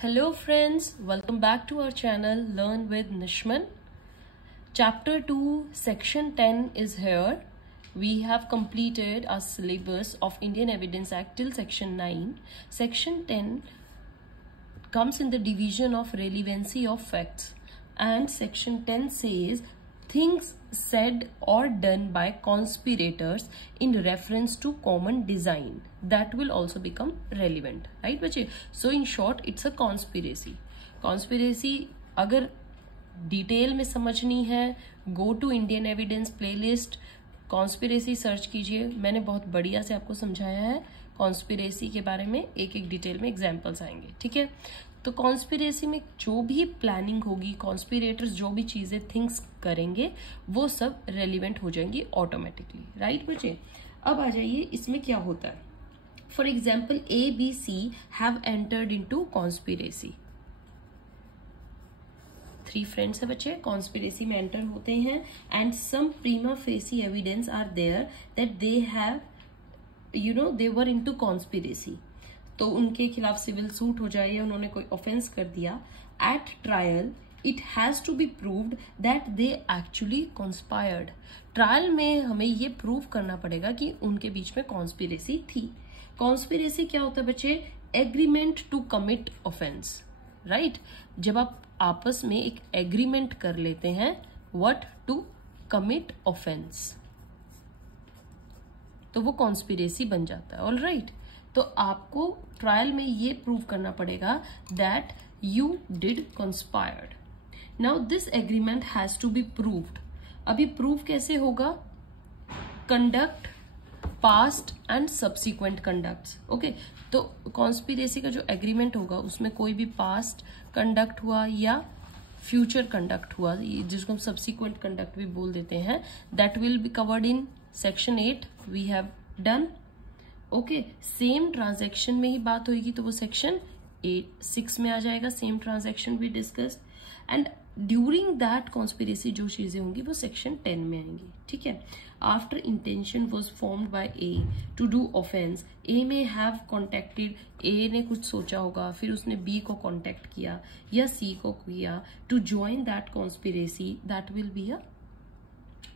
Hello friends, welcome back to our channel Learn with Nishman. Chapter 2 section 10 is here. We have completed our syllabus of Indian Evidence Act till section 9. Section 10 comes in the division of relevancy of facts, and section 10 says things said or done by conspirators in reference to common design that will also become relevant, right बच्चे? So in short it's a conspiracy अगर detail में समझनी है go to Indian evidence playlist, conspiracy search कीजिए। मैंने बहुत बढ़िया से आपको समझाया है कॉन्स्पिरेसी के बारे में, एक एक डिटेल में एग्जांपल्स आएंगे, ठीक है। तो कॉन्स्पिरेसी में जो भी प्लानिंग होगी, कॉन्स्पिरेटर्स जो भी चीजें थिंक्स करेंगे वो सब रेलिवेंट हो जाएंगी ऑटोमेटिकली, राइट बच्चे। अब आ जाइए इसमें क्या होता है। For example ABC have entered into conspiracy. 3 friends है बच्चे, कॉन्स्पिरेसी में एंटर होते हैं and some prima facie evidence are there that they have they were into conspiracy. तो उनके खिलाफ सिविल सूट हो जाए या उन्होंने कोई ऑफेंस कर दिया। At trial it has to be proved that they actually conspired. Trial में हमें ये प्रूव करना पड़ेगा कि उनके बीच में कॉन्स्पिरेसी थी। कॉन्स्पिरेसी क्या होता है बच्चे? Agreement to commit offence, right. जब आप आपस में एक एग्रीमेंट कर लेते हैं व्हाट टू कमिट ऑफेंस, तो वो कॉन्स्पिरेसी बन जाता है, ऑल राइट। तो आपको ट्रायल में ये प्रूव करना पड़ेगा that you did conspired. Now this agreement has to be proved. अभी प्रूव कैसे होगा? Conduct, past and subsequent conducts, okay. तो कॉन्स्पिरेसी का जो एग्रीमेंट होगा उसमें कोई भी पास्ट कंडक्ट हुआ या फ्यूचर कंडक्ट हुआ, जिसको हम सब्सिक्वेंट कंडक्ट भी बोल देते हैं, that will be covered in section 8 we have done, okay. Same transaction में ही बात होगी तो वो सेक्शन 6 में आ जाएगा, सेम ट्रांजैक्शन भी discuss. And during that conspiracy जो चीजें होंगी वो सेक्शन 10 में आएंगी, ठीक है। After intention was formed by A to do offence, A में हैव कॉन्टेक्टेड, ए ने कुछ सोचा होगा, फिर उसने बी को कॉन्टेक्ट किया या सी को किया to join that conspiracy, that will be a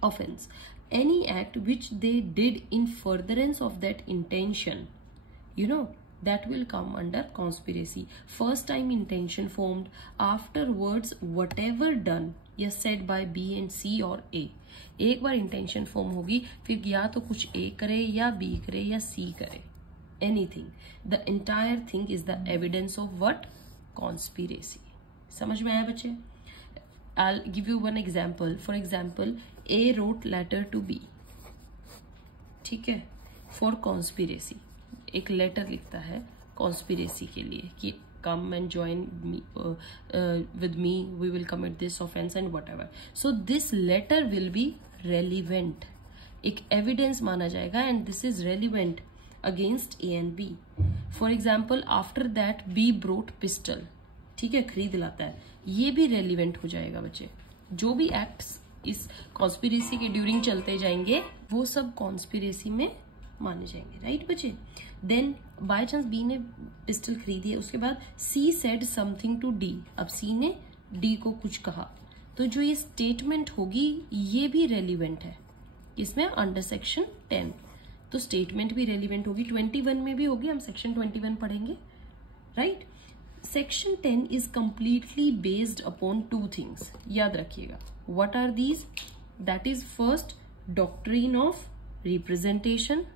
offense. Any act which they did in furtherance of that intention, that will come under conspiracy. First time intention formed, afterwards whatever done या said by B and C or A. एक बार intention form होगी फिर या तो कुछ A करे या B करे या C करे, anything. The entire thing is the evidence of what? Conspiracy. समझ में आया बच्चे? I'll give you one example. For example, A wrote letter to B, ठीक है, for conspiracy. एक लेटर लिखता है conspiracy के लिए कि come and join me with me, we will commit this offense and whatever. So this letter will be relevant, एक evidence माना जाएगा and this is relevant against A and B. For example, after that B brought pistol, ठीक है, खरीद लाता है, ये भी रेलिवेंट हो जाएगा बच्चे। जो भी एक्ट्स इस कॉन्स्पिरेसी के ड्यूरिंग चलते जाएंगे वो सब कॉन्स्पिरेसी में माने जाएंगे, राइट बच्चे। देन बाय चांस बी ने पिस्टल खरीदी है, उसके बाद C said something to D, अब सी ने डी को कुछ कहा, तो जो ये स्टेटमेंट होगी ये भी रेलिवेंट है इसमें अंडर सेक्शन 10। तो स्टेटमेंट भी रेलिवेंट होगी, 21 में भी होगी, हम सेक्शन 21 पढ़ेंगे, right. Section 10 is completely based upon 2 things. याद रखिएगा. What are these? That is first, doctrine of representation.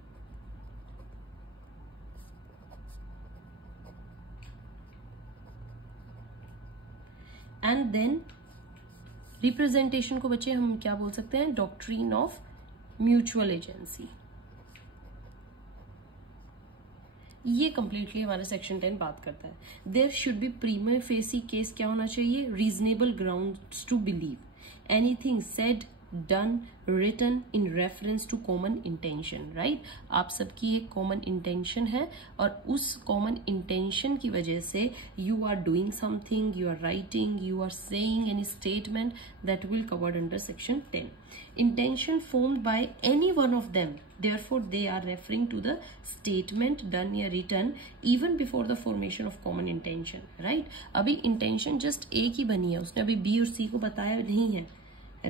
And then representation को बच्चे हम क्या बोल सकते हैं? Doctrine of mutual agency. ये कंप्लीटली हमारा सेक्शन 10 बात करता है। There should be prima facie case क्या होना चाहिए? Reasonable grounds to believe anything said done, written in reference to common intention, right. आप सबकी एक कॉमन इंटेंशन है और उस कॉमन इंटेंशन की वजह से you are doing something, you are writing, you are saying any statement that will covered under section 10. Intention formed by any one of them, therefore they are referring to the statement done या written even before the formation of common intention, right. अभी intention just एक ही बनी है, उसने अभी B और C को बताया नहीं है,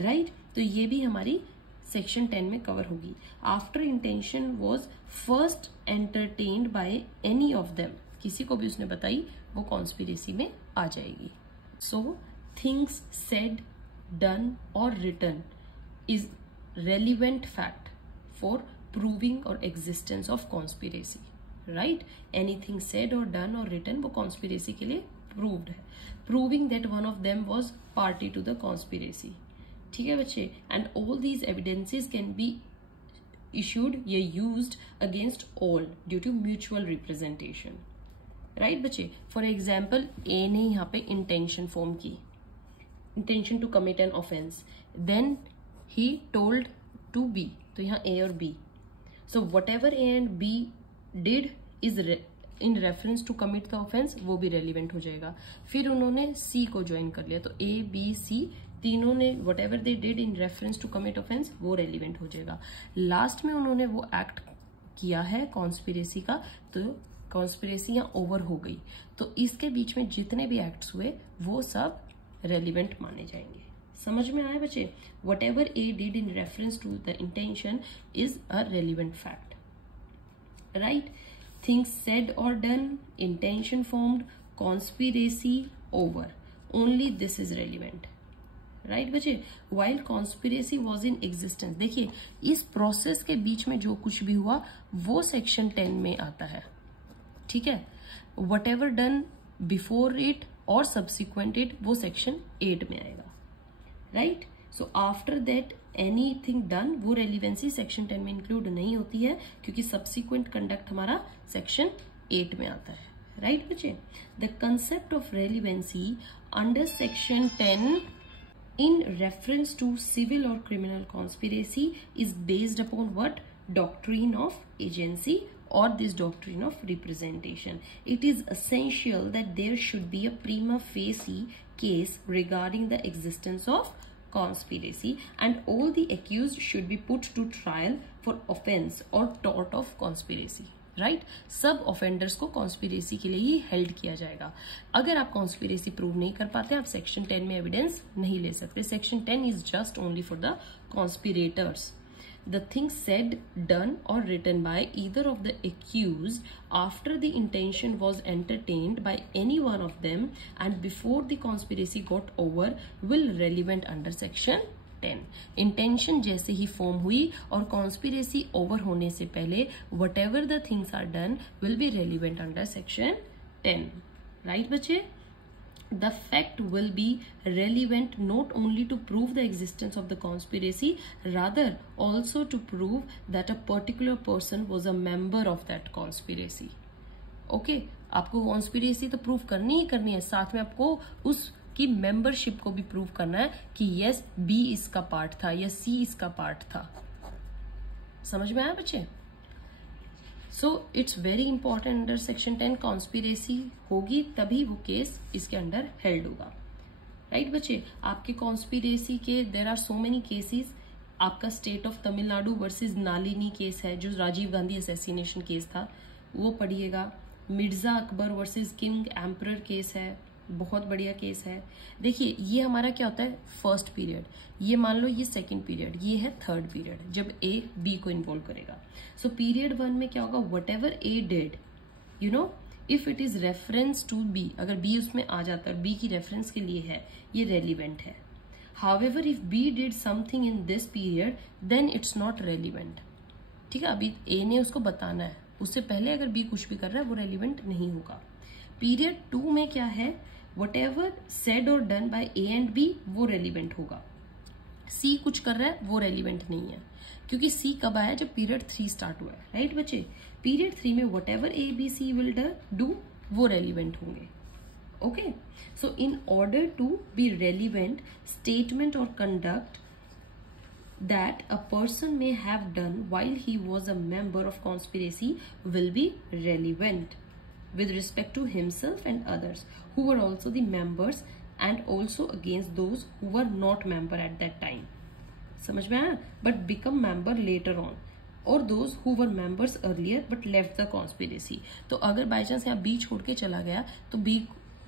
right. तो ये भी हमारी सेक्शन 10 में कवर होगी. After intention was first entertained by any of them, किसी को भी उसने बताई वो कॉन्स्पिरेसी में आ जाएगी. सो थिंग्स सेड, डन और written is relevant fact for proving or existence of conspiracy, right. Anything said or done or written वो conspiracy के लिए proved है. Proving that one of them was party to the conspiracy. ठीक है बच्चे. And all these evidences can be issued या used against all due to mutual representation, right बच्चे. For example, A ने यहाँ पे intention form की, intention to commit an offense, then he told to B, तो यहाँ A और B. So whatever A and B did is in reference to commit the offense, वो भी relevant हो जाएगा. फिर उन्होंने C को ज्वाइन कर लिया, तो A, B, C तीनों ने whatever they did in reference to commit offense वो relevant हो जाएगा. लास्ट में उन्होंने वो एक्ट किया है कॉन्स्पिरेसी का, तो कॉन्स्पिरेसी यहाँ ओवर हो गई, तो इसके बीच में जितने भी एक्ट्स हुए वो सब relevant माने जाएंगे. समझ में आया बच्चे. Whatever A did in reference to the intention is a relevant fact, right. Things said और done, intention formed, conspiracy over, only this is relevant, right बच्चे. While conspiracy was in existence, देखिए इस process के बीच में जो कुछ भी हुआ वो सेक्शन 10 में आता है, ठीक है. What ever done before it और सब्सिक्वेंट इट वो सेक्शन 8 में आएगा, right. So after that anything done वो रेलिवेंसी सेक्शन 10 में इंक्लूड नहीं होती है क्योंकि सब्सिक्वेंट कंडक्ट हमारा सेक्शन 8 में आता है, राइट बच्चे. The concept of relevancy under section 10 in reference to civil or criminal conspiracy is based upon what? Doctrine of agency or this doctrine of representation. It is essential that there should be a prima facie case regarding the existence of conspiracy and all the accused should be put to trial for offense or tort of conspiracy, right. सब offenders को conspiracy के लिए he held किया जाएगा. अगर आप conspiracy prove नहीं कर पाते आप सेक्शन 10 में एविडेंस नहीं ले सकते. Section 10 is just only for the conspirators. The things said, done or written by either of the accused after the intention was entertained by any one of them and before the conspiracy got over will relevant under section 10. Intention जैसे ही form हुई और conspiracy over होने से पहले whatever the things are done will be relevant under section 10. Right बच्चे? The fact will be relevant not only to prove the existence of the conspiracy, rather also to prove that a particular person was a member of that conspiracy. Okay, आपको conspiracy तो prove करनी ही करनी है, साथ में आपको उसकी membership को भी prove करना है कि yes B इसका पार्ट था या C इसका पार्ट था. समझ में आया बच्चे? So it's very important under section 10 conspiracy होगी तभी वो केस इसके अंडर हेल्ड होगा, राइट बच्चे. आपके कॉन्स्पिरेसी के there are so many cases. आपका state of Tamil Nadu versus Nalini case है जो राजीव गांधी असैसिनेशन केस था, वो पढ़िएगा. Mirza Akbar versus king emperor case है, बहुत बढ़िया केस है. देखिए ये हमारा क्या होता है फर्स्ट पीरियड, ये मान लो ये सेकंड पीरियड, ये है थर्ड पीरियड जब ए बी को इन्वॉल्व करेगा. सो पीरियड 1 में क्या होगा, whatever A did you know if it is reference to B, अगर बी उसमें आ जाता है, बी की रेफरेंस के लिए है, ये रेलिवेंट है. However if B did something in this period then it's not relevant, ठीक है. अभी ए ने उसको बताना है, उससे पहले अगर बी कुछ भी कर रहा है वो रेलिवेंट नहीं होगा. पीरियड 2 में क्या है, whatever said or done by A and B वो रेलिवेंट होगा. C कुछ कर रहा है वो रेलिवेंट नहीं है क्योंकि C कब आया, जब पीरियड 3 स्टार्ट हुआ है, राइट बच्चे. पीरियड 3 में whatever A B C will do वो रेलिवेंट होंगे. Okay, so in order to be relevant statement और conduct that a person may have done while he was a member of conspiracy will be relevant with respect to himself and others who were also the members and also against those who were not member at that time. समझ में आया? But become member later on or those who were members earlier but left the conspiracy. तो अगर by chance यहाँ B छोड़ के चला गया तो बी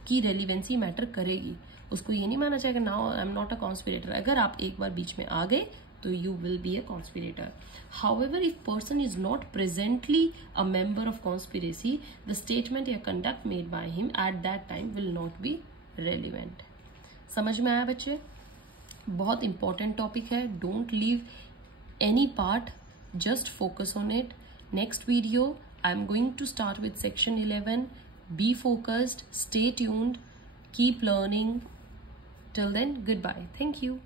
की रेलिवेंसी मैटर करेगी. उसको ये नहीं माना चाहिए now I am not a conspirator. अगर आप एक बार बीच में आ गए तो you will be a conspirator. However, if person is not presently a member of conspiracy, the statement or conduct made by him at that time will not be relevant. समझ में आया बच्चे? बहुत important topic है. Don't leave any part. Just focus on it. Next video, I'm going to start with section 11. Be focused. Stay tuned. Keep learning. Till then, goodbye. Thank you.